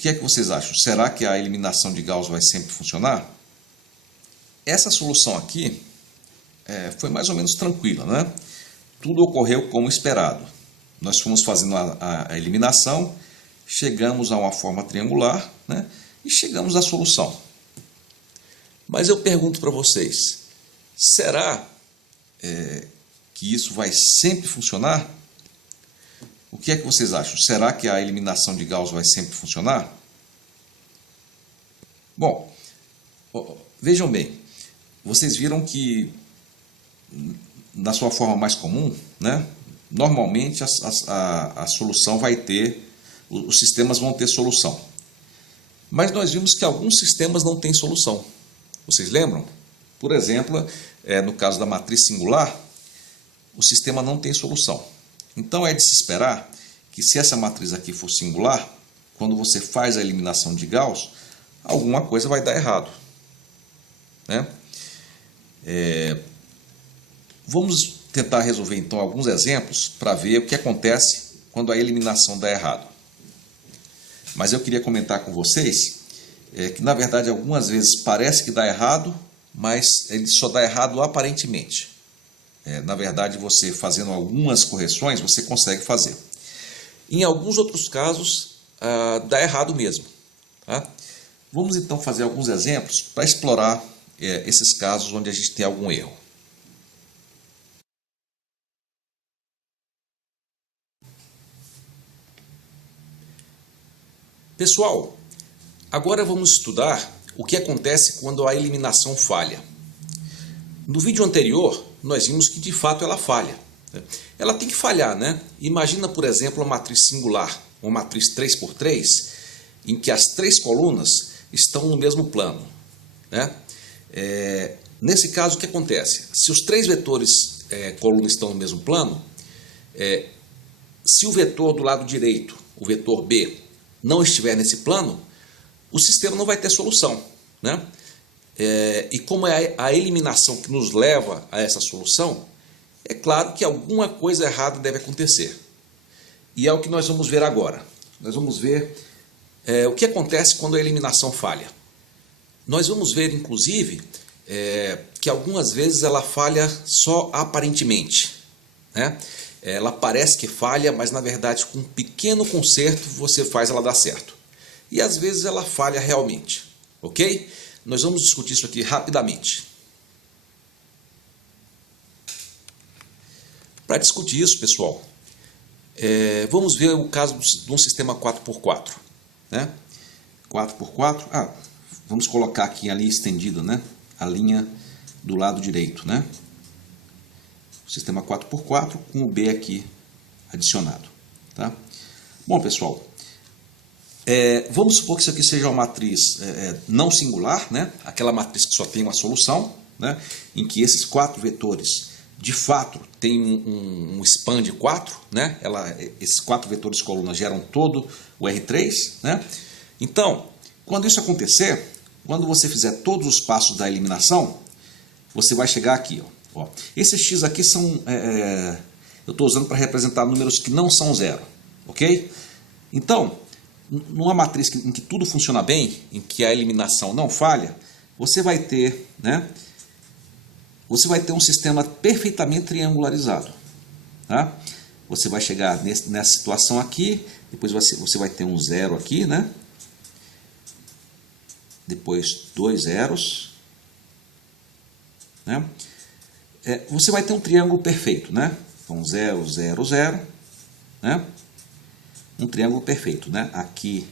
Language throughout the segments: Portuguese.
que é que vocês acham? Será que a eliminação de Gauss vai sempre funcionar? Essa solução aqui foi mais ou menos tranquila, né? Tudo ocorreu como esperado. Nós fomos fazendo a eliminação, chegamos a uma forma triangular, né? E chegamos à solução. Mas eu pergunto para vocês, será que isso vai sempre funcionar? O que é que vocês acham? Será que a eliminação de Gauss vai sempre funcionar? Bom, vejam bem, vocês viram que na sua forma mais comum, né, normalmente a solução vai ter, os sistemas vão ter solução. Mas nós vimos que alguns sistemas não têm solução. Vocês lembram? Por exemplo, no caso da matriz singular, o sistema não tem solução. Então é de se esperar que se essa matriz aqui for singular, quando você faz a eliminação de Gauss, alguma coisa vai dar errado, né? Vamos tentar resolver então alguns exemplos para ver o que acontece quando a eliminação dá errado. Mas eu queria comentar com vocês que na verdade algumas vezes parece que dá errado, mas ele só dá errado aparentemente. Na verdade, você fazendo algumas correções, você consegue fazer. Em alguns outros casos, dá errado mesmo. Tá? Vamos então fazer alguns exemplos para explorar esses casos onde a gente tem algum erro. Pessoal, agora vamos estudar o que acontece quando a eliminação falha. No vídeo anterior, nós vimos que de fato ela falha. Ela tem que falhar, né? Imagina, por exemplo, uma matriz singular, uma matriz 3x3, em que as três colunas estão no mesmo plano, né? Nesse caso, o que acontece? Se os três vetores colunas estão no mesmo plano, se o vetor do lado direito, o vetor B, não estiver nesse plano, o sistema não vai ter solução, né? E como é a eliminação que nos leva a essa solução, é claro que alguma coisa errada deve acontecer. E é o que nós vamos ver agora. Nós vamos ver o que acontece quando a eliminação falha. Nós vamos ver, inclusive, que algumas vezes ela falha só aparentemente, né? Ela parece que falha, mas na verdade com um pequeno conserto você faz ela dar certo. E às vezes ela falha realmente, ok? Nós vamos discutir isso aqui rapidamente. Para discutir isso, pessoal, vamos ver o caso de um sistema 4x4. Né? 4x4, vamos colocar aqui a linha estendida, né? A linha do lado direito, né? O sistema 4x4 com o B aqui adicionado. Tá? Bom, pessoal, vamos supor que isso aqui seja uma matriz não singular, né? Aquela matriz que só tem uma solução, né? Em que esses quatro vetores de fato têm um span de 4, né? Esses quatro vetores colunas geram todo o R3, né? Então, quando isso acontecer, quando você fizer todos os passos da eliminação, você vai chegar aqui, ó. Esses x aqui são, eu estou usando para representar números que não são zero, ok? Então, numa matriz em que tudo funciona bem, em que a eliminação não falha, você vai ter, né? Você vai ter um sistema perfeitamente triangularizado. Tá? Você vai chegar nessa situação aqui, depois você vai ter um zero aqui, né? Depois dois zeros. Né? Você vai ter um triângulo perfeito, né? Então 0, 0, 0. Né? Um triângulo perfeito. Né? Aqui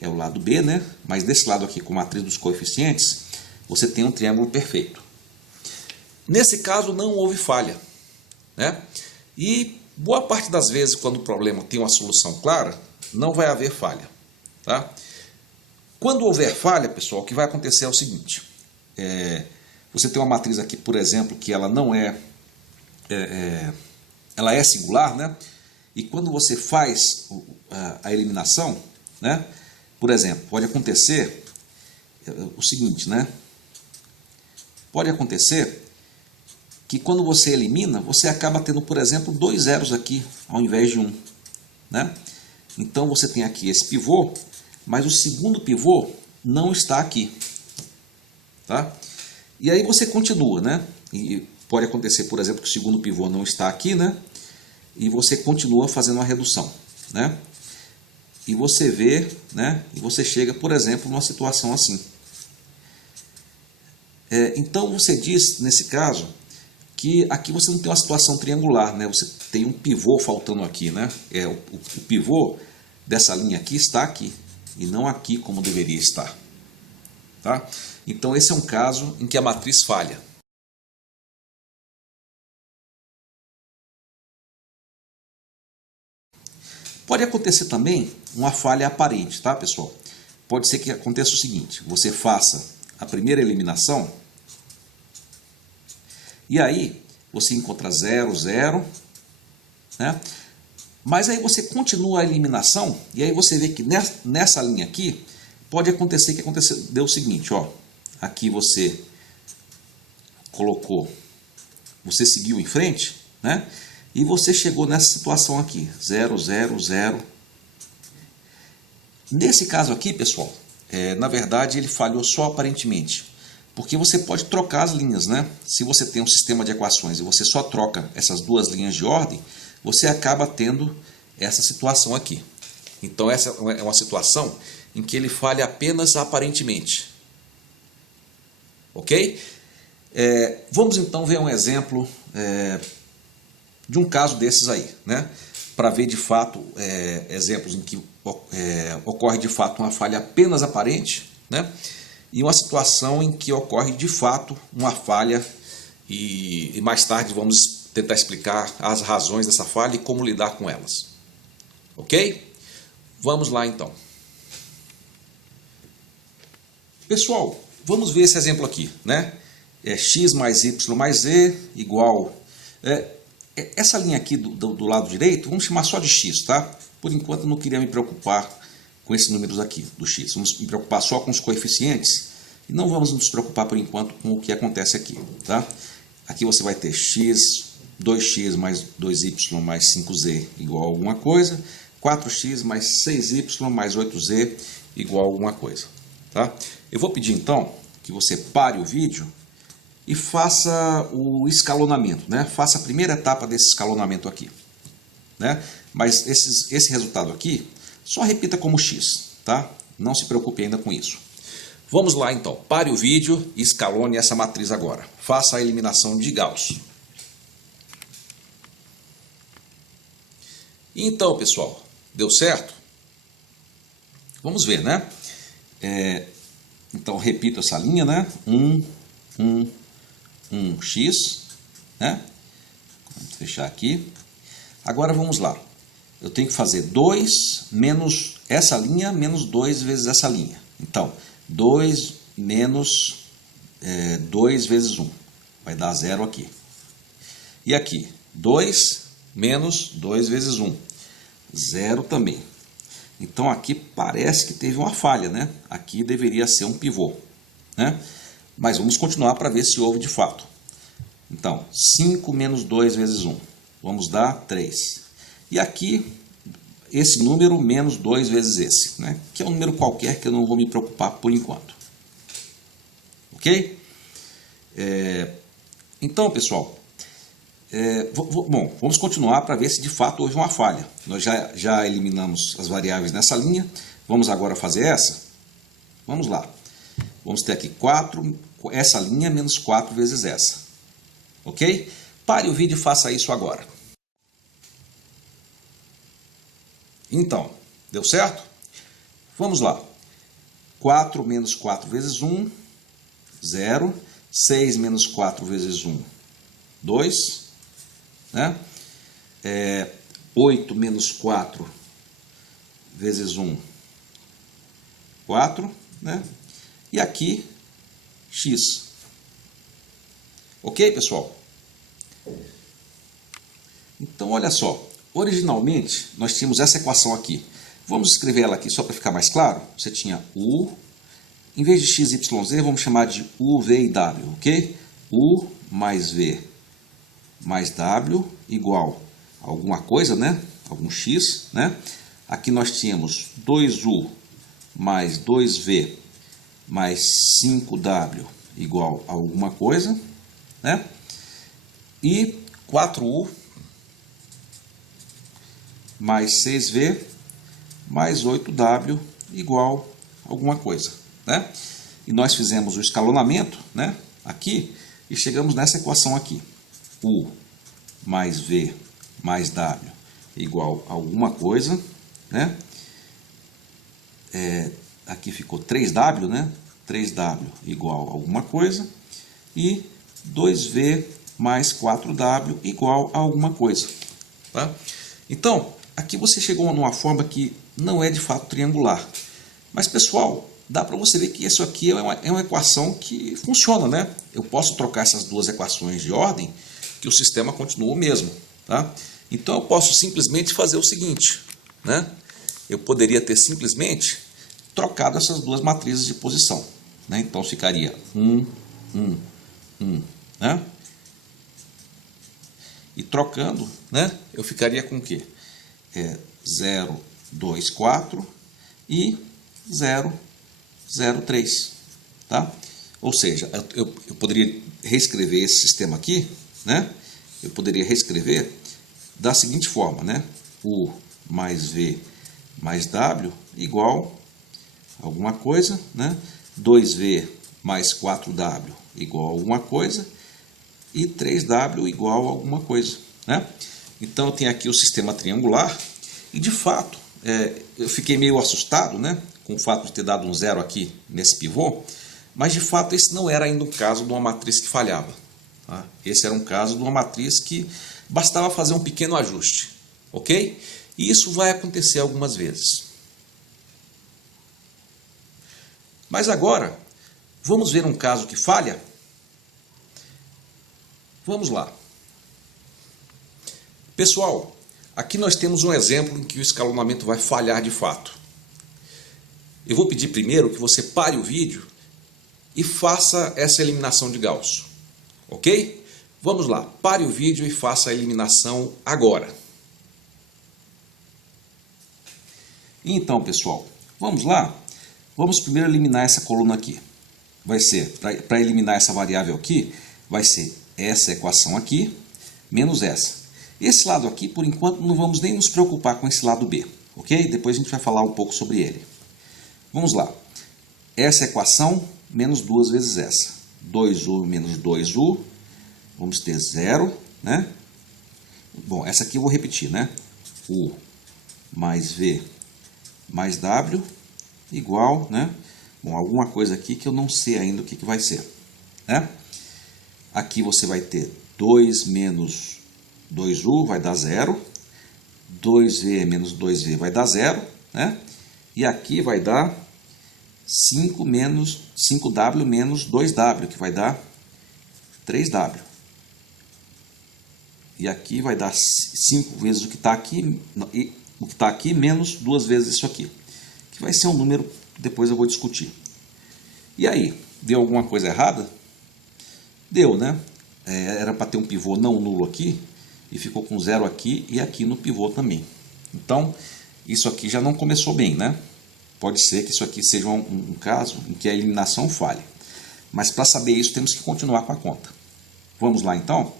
é o lado B, né? Mas desse lado aqui, com a matriz dos coeficientes, você tem um triângulo perfeito. Nesse caso não houve falha, né? E boa parte das vezes quando o problema tem uma solução clara, não vai haver falha, tá? Quando houver falha, pessoal, o que vai acontecer é o seguinte, você tem uma matriz aqui, por exemplo, que ela não ela é singular, né? E quando você faz a eliminação, né? Por exemplo, pode acontecer o seguinte, né? Pode acontecer que quando você elimina, você acaba tendo, por exemplo, dois zeros aqui, ao invés de um. Né? Então você tem aqui esse pivô, mas o segundo pivô não está aqui, tá? E aí você continua, né? E pode acontecer, por exemplo, que o segundo pivô não está aqui, né? E você continua fazendo uma redução, né? E você vê, né? E você chega, por exemplo, numa situação assim. Então você diz, nesse caso, que aqui você não tem uma situação triangular, né? Você tem um pivô faltando aqui, né? O pivô dessa linha aqui está aqui, e não aqui como deveria estar, tá? Então esse é um caso em que a matriz falha. Pode acontecer também uma falha aparente, tá, pessoal? Pode ser que aconteça o seguinte: você faça a primeira eliminação e aí você encontra 0, 0, né? Mas aí você continua a eliminação e aí você vê que nessa linha aqui pode acontecer que deu o seguinte, ó. Aqui você colocou, você seguiu em frente, né? E você chegou nessa situação aqui, 0, 0, 0. Nesse caso aqui, pessoal, na verdade ele falhou só aparentemente, porque você pode trocar as linhas, né? Se você tem um sistema de equações e você só troca essas duas linhas de ordem, você acaba tendo essa situação aqui. Então essa é uma situação em que ele falha apenas aparentemente. Ok? Vamos então ver um exemplo de um caso desses aí, né? Para ver de fato exemplos em que ocorre de fato uma falha apenas aparente, né? E uma situação em que ocorre de fato uma falha e mais tarde vamos tentar explicar as razões dessa falha e como lidar com elas. Ok? Vamos lá então. Pessoal, vamos ver esse exemplo aqui, né? X mais y mais z igual... essa linha aqui do lado direito, vamos chamar só de x, tá? Por enquanto eu não queria me preocupar com esses números aqui do x. Vamos me preocupar só com os coeficientes e não vamos nos preocupar por enquanto com o que acontece aqui, tá? Aqui você vai ter x, 2x mais 2y mais 5z igual a alguma coisa, 4x mais 6y mais 8z igual a alguma coisa, tá? Eu vou pedir então que você pare o vídeo e faça o escalonamento, né? Faça a primeira etapa desse escalonamento aqui, né? Mas esse resultado aqui, só repita como x, tá? Não se preocupe ainda com isso. Vamos lá então, pare o vídeo e escalone essa matriz agora. Faça a eliminação de Gauss. Então, pessoal, deu certo? Vamos ver, né? Então, repito essa linha, né? 1x, né? Vamos fechar aqui. Agora vamos lá. Eu tenho que fazer 2 menos essa linha, menos 2 vezes essa linha. Então, 2 menos 2 vezes 1. Vai dar 0 aqui. E aqui, 2 menos 2 vezes 1. 0 também. Então, aqui parece que teve uma falha, né? Aqui deveria ser um pivô, né? Mas vamos continuar para ver se houve de fato. Então, 5 menos 2 vezes 1. Vamos dar 3. E aqui, esse número menos 2 vezes esse, né? Que é um número qualquer que eu não vou me preocupar por enquanto. Ok? Então, pessoal, bom, vamos continuar para ver se de fato houve uma falha. Nós já eliminamos as variáveis nessa linha. Vamos agora fazer essa? Vamos lá. Vamos ter aqui 4, essa linha menos 4 vezes essa. Ok? Pare o vídeo e faça isso agora. Então, deu certo? Vamos lá. 4 menos 4 vezes 1, 0. 6 menos 4 vezes 1, 2. Né? 8 menos 4 vezes 1, 4. Né? E aqui, x. Ok, pessoal? Então, olha só. Originalmente, nós tínhamos essa equação aqui. Vamos escrever ela aqui só para ficar mais claro. Você tinha U, em vez de x, y, z, vamos chamar de U, V e W, ok? U mais V mais W igual a alguma coisa, né? Algum x, né? Aqui nós tínhamos 2U mais 2V mais 5W igual a alguma coisa, né? E 4U mais 6V mais 8W igual a alguma coisa, né? E nós fizemos o escalonamento, né, aqui, e chegamos nessa equação aqui. U mais V mais W igual a alguma coisa, né? Aqui ficou 3W, né? 3W igual a alguma coisa. E 2V mais 4W igual a alguma coisa, tá? Então, aqui você chegou numa forma que não é de fato triangular. Mas, pessoal, dá para você ver que isso aqui é uma equação que funciona, né? Eu posso trocar essas duas equações de ordem, que o sistema continua o mesmo, tá? Então, eu posso simplesmente fazer o seguinte, né? Eu poderia ter simplesmente trocado essas duas matrizes de posição, né? Então, ficaria 1, 1, 1, né? E trocando, né? Eu ficaria com o quê? 0, 2, 4 e 0, 0, 3, tá? Ou seja, eu poderia reescrever esse sistema aqui, né? Eu poderia reescrever da seguinte forma, né? U mais V mais W igual a alguma coisa, né? 2V mais 4W igual a alguma coisa e 3W igual a alguma coisa, né? Então eu tenho aqui o sistema triangular e de fato eu fiquei meio assustado, né, com o fato de ter dado um zero aqui nesse pivô, mas de fato esse não era ainda um caso de uma matriz que falhava, tá? Esse era um caso de uma matriz que bastava fazer um pequeno ajuste, ok? E isso vai acontecer algumas vezes. Mas agora, vamos ver um caso que falha? Vamos lá. Pessoal, aqui nós temos um exemplo em que o escalonamento vai falhar de fato. Eu vou pedir primeiro que você pare o vídeo e faça essa eliminação de Gauss, ok? Vamos lá, pare o vídeo e faça a eliminação agora. Então, pessoal, vamos lá. Vamos primeiro eliminar essa coluna aqui. Vai ser, para eliminar essa variável aqui, vai ser essa equação aqui, menos essa. Esse lado aqui, por enquanto, não vamos nem nos preocupar com esse lado B, ok? Depois a gente vai falar um pouco sobre ele. Vamos lá. Essa equação, menos 2 vezes essa. 2U menos 2U, vamos ter 0, né? Bom, essa aqui eu vou repetir, né? U mais V mais W igual, né? Bom, alguma coisa aqui que eu não sei ainda o que vai ser, né? Aqui você vai ter 2 menos 2U vai dar 0, 2V menos 2V vai dar 0, né? E aqui vai dar 5W menos 2W, que vai dar 3W. E aqui vai dar 5 vezes o que está aqui, menos 2 vezes isso aqui, que vai ser um número que depois eu vou discutir. E aí, deu alguma coisa errada? Deu, né? Era para ter um pivô não nulo aqui, e ficou com 0 aqui e aqui no pivô também. Então, isso aqui já não começou bem, né? Pode ser que isso aqui seja um caso em que a eliminação falhe. Mas para saber isso, temos que continuar com a conta. Vamos lá, então?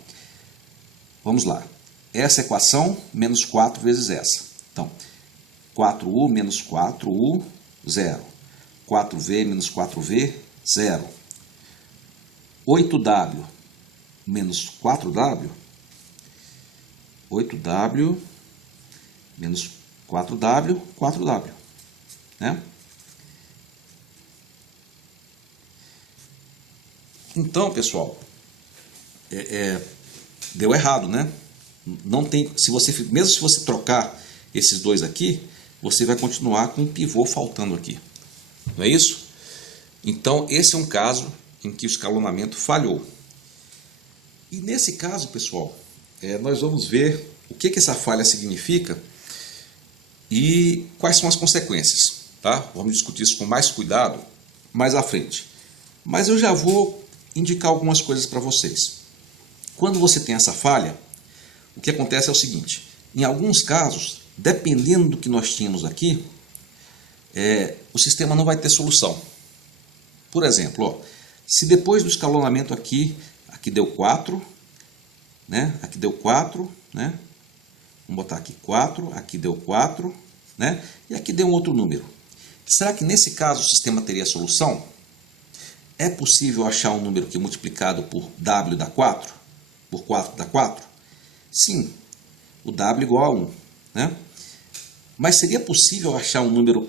Vamos lá. Essa equação, menos 4 vezes essa. Então, 4U menos 4U, 0. 4V menos 4V, 0. 8W menos 4W, 8W menos 4W, 4W, né? Então, pessoal, deu errado, né? Não tem, mesmo se você trocar esses dois aqui, você vai continuar com um pivô faltando aqui, não é isso? Então, esse é um caso em que o escalonamento falhou. E nesse caso, pessoal, nós vamos ver o que essa falha significa e quais são as consequências, tá? Vamos discutir isso com mais cuidado mais à frente. Mas eu já vou indicar algumas coisas para vocês. Quando você tem essa falha, o que acontece é o seguinte: em alguns casos, dependendo do que nós tínhamos aqui, o sistema não vai ter solução. Por exemplo, ó, se depois do escalonamento aqui deu 4, né? Aqui deu 4, né? Vamos botar aqui 4, aqui deu 4, né? E aqui deu um outro número. Será que nesse caso o sistema teria solução? É possível achar um número que multiplicado por W dá 4? Por 4 dá 4? Sim, o W igual a 1, né? Mas seria possível achar um número...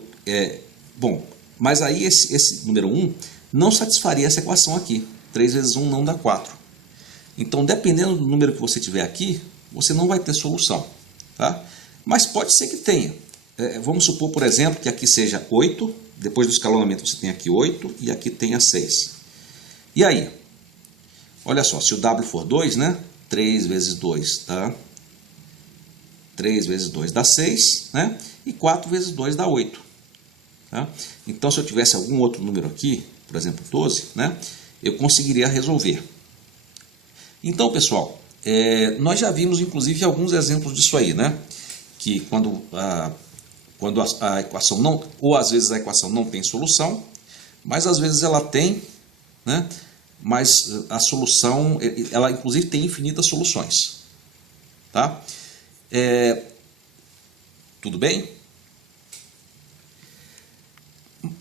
bom, mas aí esse número 1 não satisfaria essa equação aqui. 3 vezes 1 não dá 4. Então, dependendo do número que você tiver aqui, você não vai ter solução. Tá? Mas pode ser que tenha. Vamos supor, por exemplo, que aqui seja 8. Depois do escalonamento você tem aqui 8 e aqui tenha 6. E aí? Olha só, se o W for 2, né? 3 vezes 2 dá... 3 vezes 2 dá 6, né? E 4 vezes 2 dá 8. Tá? Então, se eu tivesse algum outro número aqui, por exemplo 12, né? Eu conseguiria resolver. Então, pessoal, nós já vimos inclusive alguns exemplos disso aí, né? Que quando a equação não, ou às vezes a equação não tem solução, mas às vezes ela tem, né? Mas a solução, ela inclusive tem infinitas soluções. Tá? Tudo bem?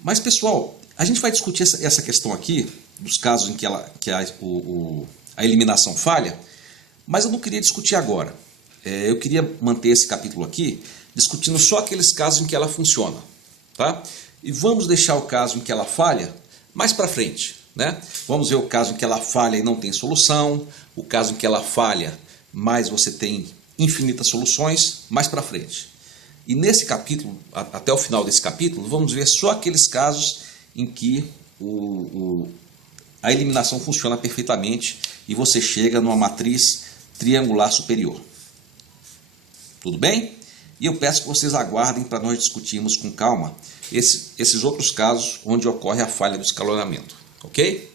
Mas, pessoal, a gente vai discutir essa questão aqui, dos casos em que a eliminação falha, mas eu não queria discutir agora. Eu queria manter esse capítulo aqui discutindo só aqueles casos em que ela funciona. Tá? E vamos deixar o caso em que ela falha mais para frente. Né? Vamos ver o caso em que ela falha e não tem solução, o caso em que ela falha, mas você tem infinitas soluções, mais para frente. E nesse capítulo, até o final desse capítulo, vamos ver só aqueles casos em que a eliminação funciona perfeitamente e você chega numa matriz triangular superior. Tudo bem? E eu peço que vocês aguardem para nós discutirmos com calma esses outros casos onde ocorre a falha do escalonamento. Ok?